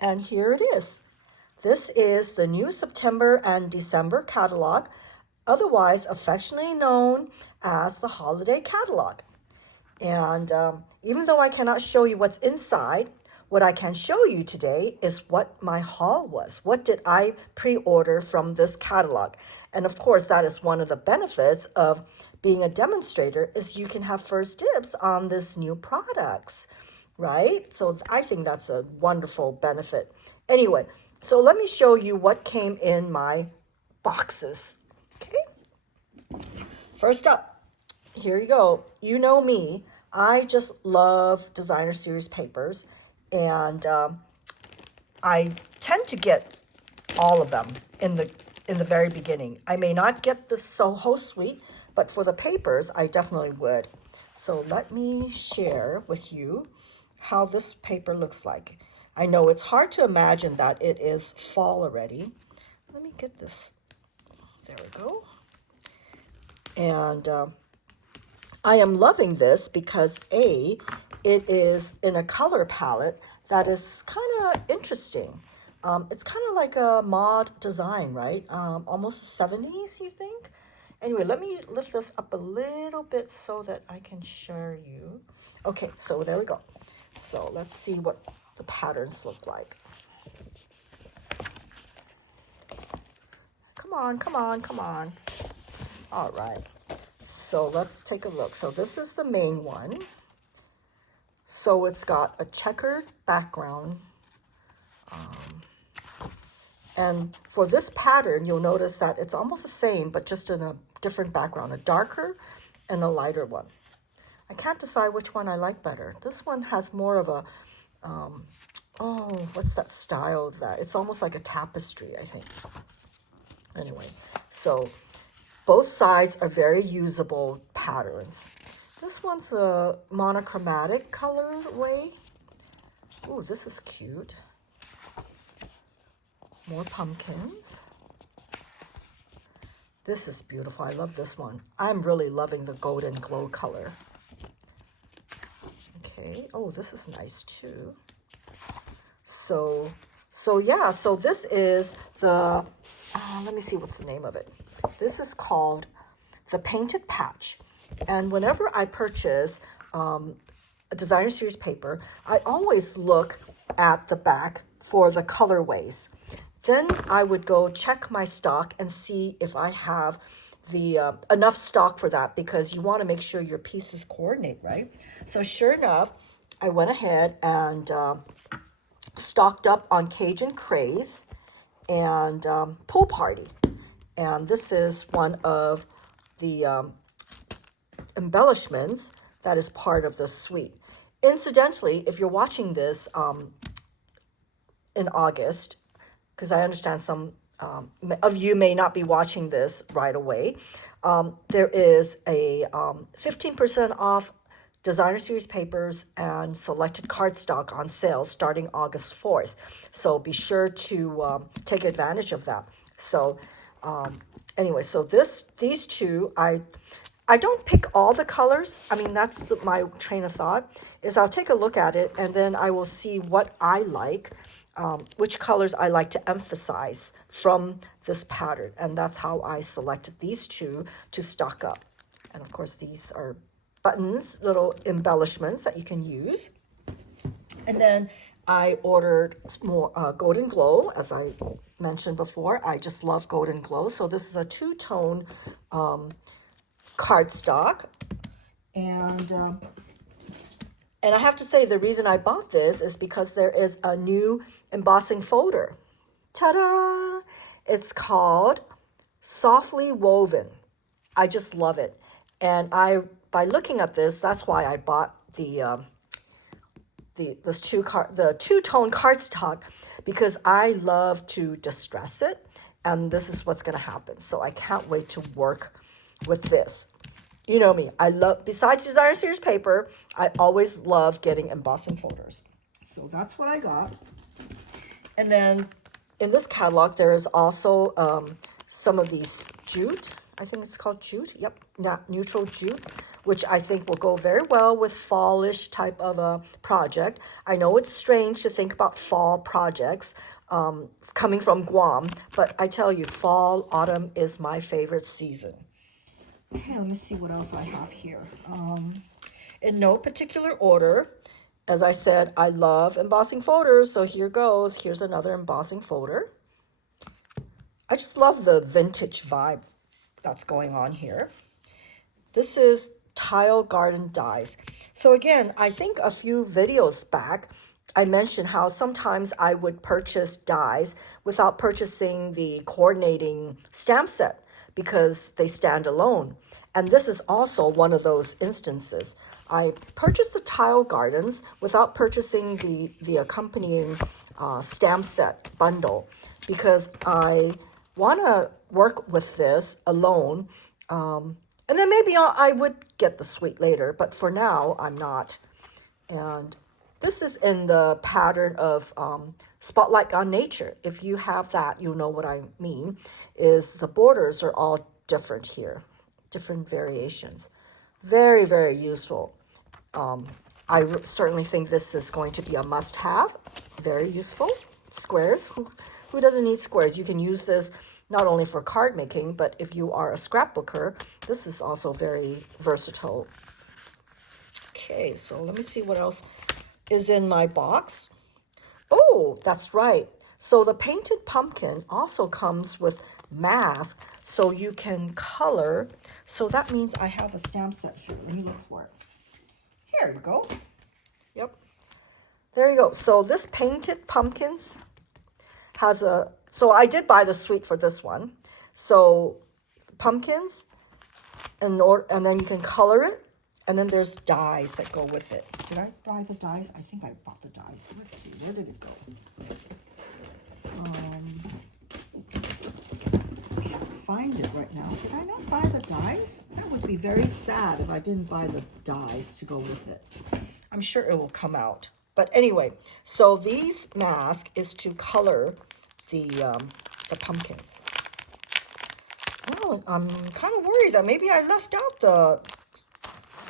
And here it is. This is the new September and December catalog, otherwise affectionately known as the holiday catalog. And even though I cannot show you what's inside, what I can show you today is what my haul was. What did I pre-order from this catalog? And of course, that is one of the benefits of being a demonstrator is you can have first dibs on this new products, right? So I think that's a wonderful benefit. Anyway, so let me show you what came in my boxes. Okay, first up, here you go. You know me, I just love designer series papers, and I tend to get all of them in the very beginning. I may not get the Soho Suite, but for the papers, I definitely would. So let me share with you how this paper looks like. I know it's hard to imagine that it is fall already. Let me get this. There we go. And I am loving this because A, it is in a color palette that is kind of interesting. It's kind of like a mod design, right? Almost 70s, you think? Anyway, let me lift this up a little bit so that I can show you. Okay, so there we go. So let's see what the patterns look like. Come on, come on, come on. All right. So let's take a look. So this is the main one. So it's got a checkered background. And for this pattern, you'll notice that it's almost the same, but just in a different background, a darker and a lighter one. I can't decide which one I like better. This one has more of a, oh, what's that style of that? It's almost like a tapestry, I think. Anyway, so both sides are very usable patterns. This one's a monochromatic colorway. Ooh, this is cute. More pumpkins. This is beautiful. I love this one. I'm really loving the golden glow color. Okay. Oh, this is nice too. So yeah, so this is the, let me see what's the name of it. This is called the Painted Patch. And whenever I purchase a designer series paper, I always look at the back for the colorways. Then I would go check my stock and see if I have the enough stock for that, because you want to make sure your pieces coordinate, right? So sure enough, I went ahead and stocked up on Cajun Craze and Pool Party. And this is one of the embellishments that is part of the suite. Incidentally, if you're watching this in August, because I understand some of you may not be watching this right away, there is a 15% off designer series papers and selected cardstock on sale starting August 4th. So be sure to take advantage of that. So anyway, so these two, I don't pick all the colors. I mean, that's my train of thought, is I'll take a look at it and then I will see what I like, which colors I like to emphasize from this pattern. And that's how I selected these two to stock up. And of course, these are buttons, little embellishments that you can use. And then I ordered more Golden Glow, as I mentioned before. I just love Golden Glow. So this is a two-tone cardstock. And I have to say, the reason I bought this is because there is a new embossing folder. Ta-da! It's called Softly Woven. I just love it. And by looking at this, that's why I bought the two-tone cardstock, because I love to distress it, and this is what's going to happen. So I can't wait to work with this. You know me, I love, besides designer series paper, I always love getting embossing folders. So that's what I got. And then in this catalog, there is also some of these jute I think it's called jute. Yep, neutral jutes, which I think will go very well with fallish type of a project. I know it's strange to think about fall projects coming from Guam, but I tell you, fall, autumn is my favorite season. Okay, let me see what else I have here. In no particular order, as I said, I love embossing folders, so here goes. Here's another embossing folder. I just love the vintage vibe that's going on here. This is tile garden dies. So again, I think a few videos back, I mentioned how sometimes I would purchase dies without purchasing the coordinating stamp set because they stand alone. And this is also one of those instances. I purchased the tile gardens without purchasing the accompanying stamp set bundle because I want to work with this alone. And then maybe I would get the suite later, but for now, I'm not. And this is in the pattern of Spotlight on Nature. If you have that, you'll know what I mean, is the borders are all different here, different variations. Very, very useful. I certainly think this is going to be a must-have, very useful. Squares, who doesn't need squares? You can use this not only for card making, but if you are a scrapbooker, this is also very versatile. Okay, so let me see what else is in my box. Oh, that's right. So the painted pumpkin also comes with mask, so you can color. So that means I have a stamp set here. Let me look for it. Here we go. Yep. There you go. So this painted pumpkins has a, so I did buy the suite for this one. So pumpkins, and then you can color it, and then there's dies that go with it. Did I buy the dies? I think I bought the dies. Let's see, where did it go? I can't find it right now. Did I not buy the dies? That would be very sad if I didn't buy the dies to go with it. I'm sure it will come out. But anyway, so these mask is to color the pumpkins. Well, I'm kind of worried that maybe I left out the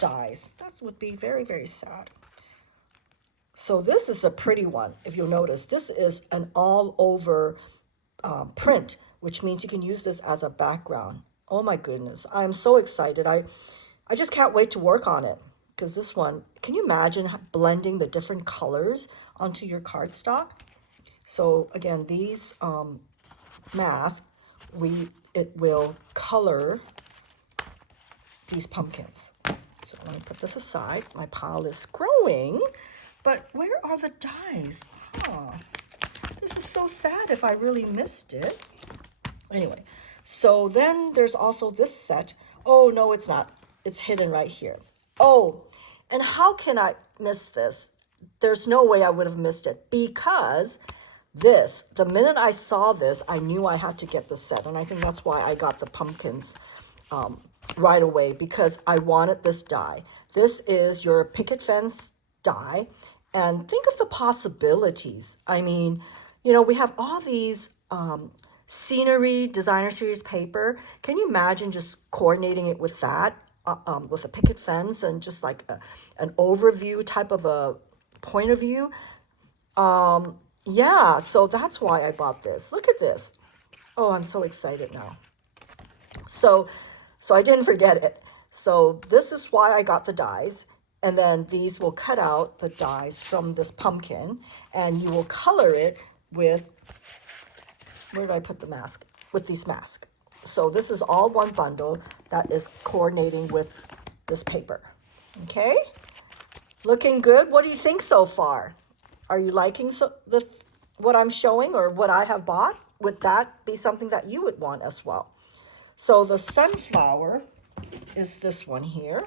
dies. That would be very, very sad. So this is a pretty one, if you'll notice. This is an all-over print, which means you can use this as a background. Oh my goodness, I am so excited. I just can't wait to work on it. Because this one, can you imagine blending the different colors onto your cardstock? So again, these masks, it will color these pumpkins. So let me put this aside. My pile is growing, but where are the dies? This is so sad if I really missed it. Anyway, so then there's also this set. Oh, no, it's not. It's hidden right here. Oh, and how can I miss this? There's no way I would have missed it because this, the minute I saw this, I knew I had to get the set. And I think that's why I got the pumpkins right away, because I wanted this die. This is your picket fence die. And think of the possibilities. I mean, you know, we have all these scenery designer series paper. Can you imagine just coordinating it with that? With a picket fence and just like an overview type of a point of view. Yeah, so that's why I bought this. Look at this. Oh, I'm so excited now. So I didn't forget it. So this is why I got the dies. And then these will cut out the dies from this pumpkin. And you will color it with, where did I put the mask? With these masks. So this is all one bundle that is coordinating with this paper. Okay? Looking good. What do you think so far? Are you liking what I'm showing or what I have bought? Would that be something that you would want as well? So the sunflower is this one here.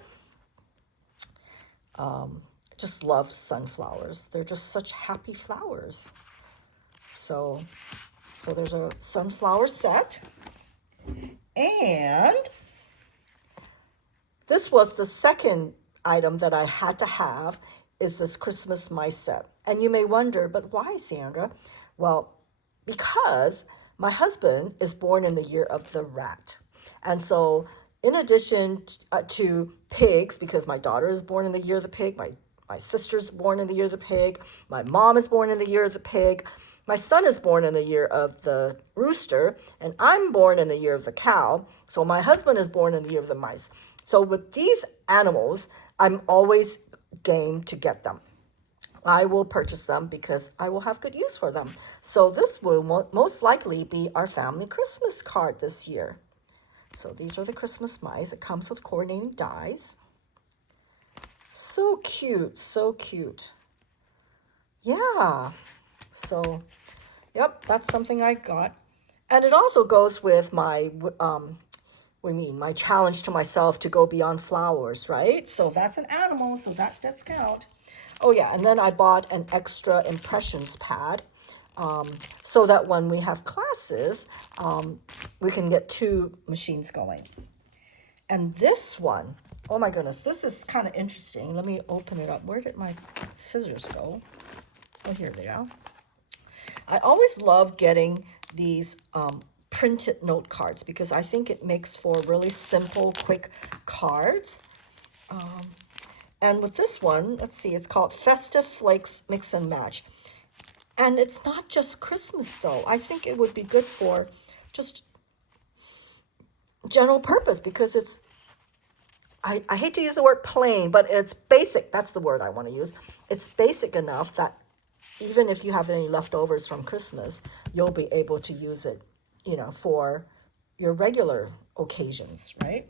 Just love sunflowers. They're just such happy flowers. So there's a sunflower set. And this was the second item that I had to have, is this Christmas mice set. And you may wonder, but why, Sandra? Well, because my husband is born in the year of the rat. And so in addition to pigs, because my daughter is born in the year of the pig, my sister's born in the year of the pig, my mom is born in the year of the pig, my son is born in the year of the rooster, and I'm born in the year of the cow. So my husband is born in the year of the mice. So with these animals, I'm always game to get them. I will purchase them because I will have good use for them. So this will most likely be our family Christmas card this year. So these are the Christmas mice. It comes with coordinating dies. So cute, so cute. Yeah. So, yep, that's something I got. And it also goes with my, my challenge to myself to go beyond flowers, right? So that's an animal, so that does count. Oh yeah, and then I bought an extra impressions pad so that when we have classes, we can get two machines going. And this one, oh my goodness, this is kind of interesting. Let me open it up. Where did my scissors go? Oh, here they are. I always love getting these printed note cards because I think it makes for really simple, quick cards. And with this one, let's see, it's called Festive Flakes Mix and Match. And it's not just Christmas, though. I think it would be good for just general purpose because it's, I hate to use the word plain, but it's basic. That's the word I want to use. It's basic enough that even if you have any leftovers from Christmas, you'll be able to use it, for your regular occasions, right?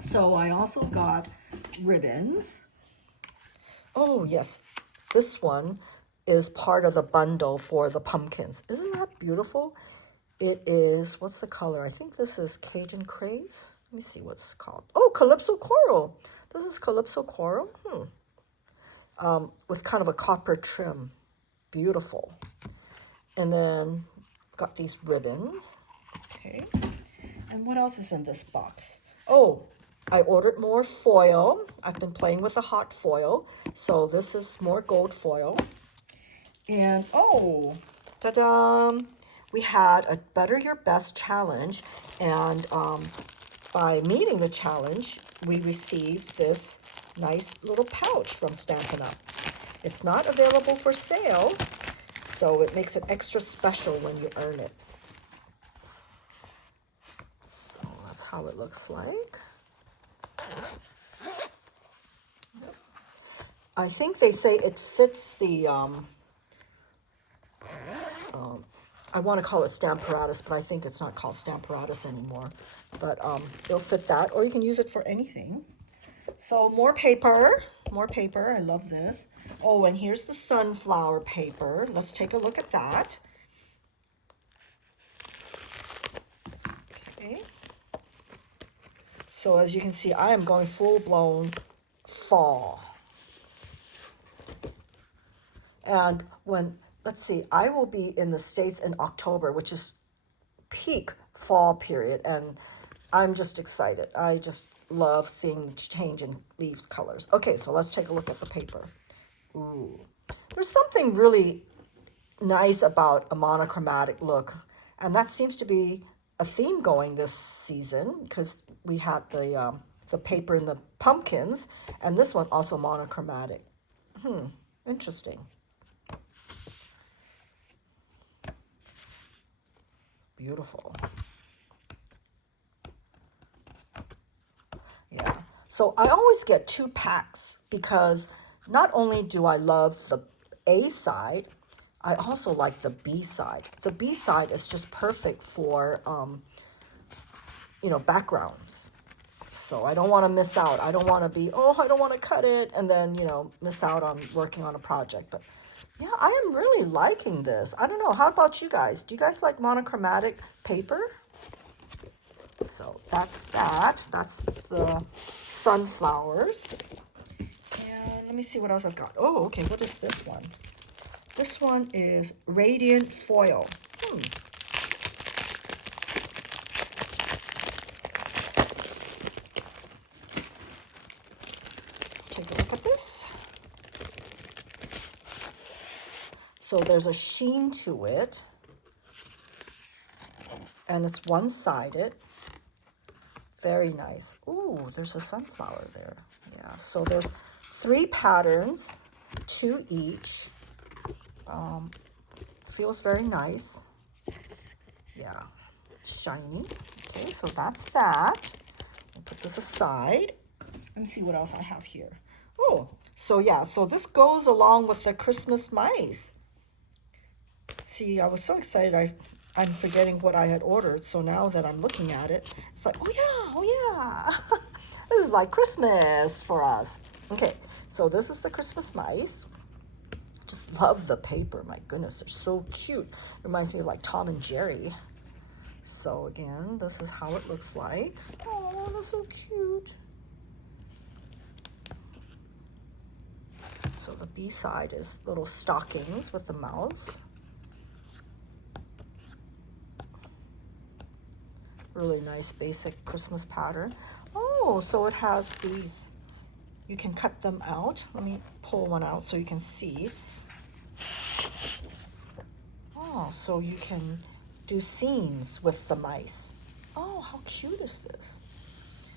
So I also got ribbons. Oh, yes. This one is part of the bundle for the pumpkins. Isn't that beautiful? It is, what's the color? I think this is Cajun Craze. Let me see what's called. Oh, Calypso Coral. This is Calypso Coral. With kind of a copper trim. Beautiful. And then I've got these ribbons. Okay. And what else is in this box? Oh, I ordered more foil. I've been playing with the hot foil. So this is more gold foil. And oh, ta-da! We had a Better Your Best challenge. And by meeting the challenge, we received this nice little pouch from Stampin' Up. It's not available for sale, so it makes it extra special when you earn it. So that's how it looks like. I think they say it fits the, I want to call it Stamparatus, but I think it's not called Stamparatus anymore. But it'll fit that, or you can use it for anything. So more paper. I love this. Oh, and here's the sunflower paper. Let's take a look at that. Okay. So as you can see, I am going full-blown fall. And let's see, I will be in the States in October, which is peak fall period, and I'm just excited. I just love seeing the change in leaf colors. Okay, so let's take a look at the paper. Ooh. There's something really nice about a monochromatic look, and that seems to be a theme going this season because we had the paper in the pumpkins, and this one also monochromatic. Interesting. Beautiful. Yeah. So I always get 2 packs because not only do I love the A side, I also like the B side. The B side is just perfect for, backgrounds. So I don't want to miss out. I don't want to be, I don't want to cut it and then, miss out on working on a project. But yeah, I am really liking this. I don't know. How about you guys? Do you guys like monochromatic paper? So that's that. That's the sunflowers. And let me see what else I've got. Oh, okay. What is this one? This one is Radiant Foil. Let's take a look at this. So there's a sheen to it. And it's one-sided. Very nice. Ooh, there's a sunflower there. Yeah, so there's 3 patterns, 2 each. Feels very nice. Yeah, shiny. Okay, so that's that. I'll put this aside. Let me see what else I have here. Oh, so yeah, so this goes along with the Christmas mice. See, I was so excited I'm forgetting what I had ordered. So now that I'm looking at it, it's like, oh yeah. This is like Christmas for us. Okay, so this is the Christmas mice. Just love the paper. My goodness, they're so cute. Reminds me of like Tom and Jerry. So again, this is how it looks like. Oh, they're so cute. So the B side is little stockings with the mouse. Really nice basic Christmas pattern. Oh, so it has these, you can cut them out. Let me pull one out so you can see. Oh, so you can do scenes with the mice. Oh, how cute is this?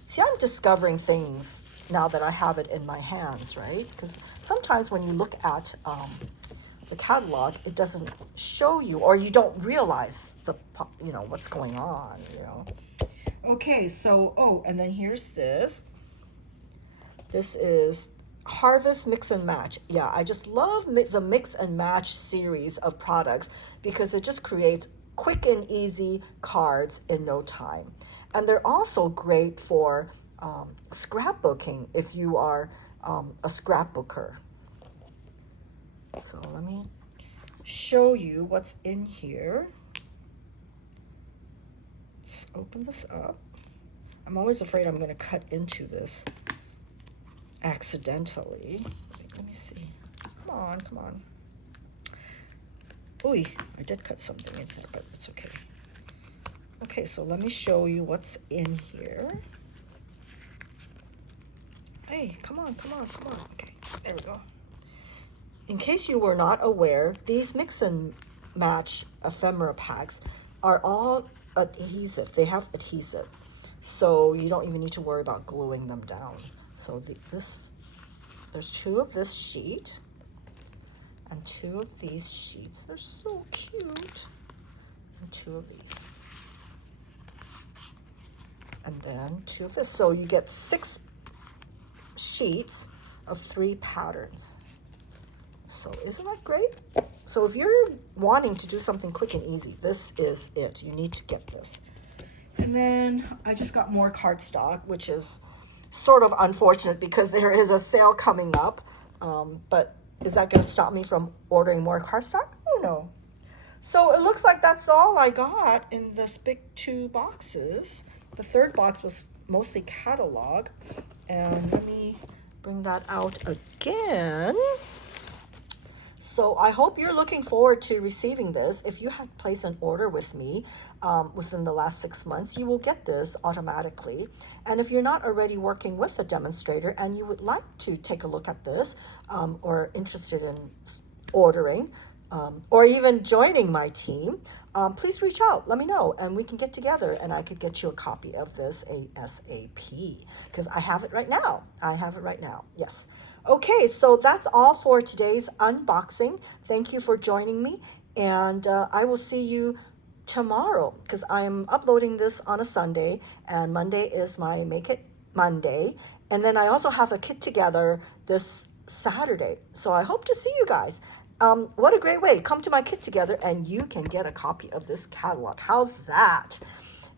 See, I'm discovering things now that I have it in my hands, right? Because sometimes when you look at the catalog, it doesn't show you, or you don't realize what's going on, Okay, so, oh, and then here's this. This is Harvest Mix and Match. Yeah, I just love the Mix and Match series of products because it just creates quick and easy cards in no time. And they're also great for scrapbooking if you are a scrapbooker. So let me show you what's in here. Let's open this up. I'm always afraid I'm going to cut into this accidentally. Let me see. Come on, come on. Ooh, I did cut something in there, but it's okay. Okay, so let me show you what's in here. Hey, come on, come on, come on. Okay, there we go. In case you were not aware, these Mix and Match ephemera packs are all adhesive. They have adhesive, so you don't even need to worry about gluing them down. So there's 2 of this sheet and 2 of these sheets. They're so cute. And 2 of these. And then 2 of this. So you get 6 sheets of 3 patterns. So isn't that great? So if you're wanting to do something quick and easy, this is it. You need to get this. And then I just got more cardstock, which is sort of unfortunate because there is a sale coming up. But is that going to stop me from ordering more cardstock? I don't know. So it looks like that's all I got in this big 2 boxes. The 3rd box was mostly catalog. And let me bring that out again. So I hope you're looking forward to receiving this. If you had placed an order with me within the last 6 months, you will get this automatically. And if you're not already working with a demonstrator and you would like to take a look at this or interested in ordering or even joining my team, please reach out. Let me know and we can get together and I could get you a copy of this ASAP because I have it right now. I have it right now. Yes. Okay, so that's all for today's unboxing. Thank you for joining me, and I will see you tomorrow because I'm uploading this on a Sunday, and Monday is my Make It Monday, and then I also have a kit together this Saturday. So I hope to see you guys. What a great way. Come to my kit together, and you can get a copy of this catalog. How's that?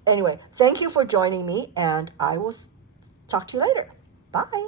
Anyway, thank you for joining me, and I will talk to you later. Bye.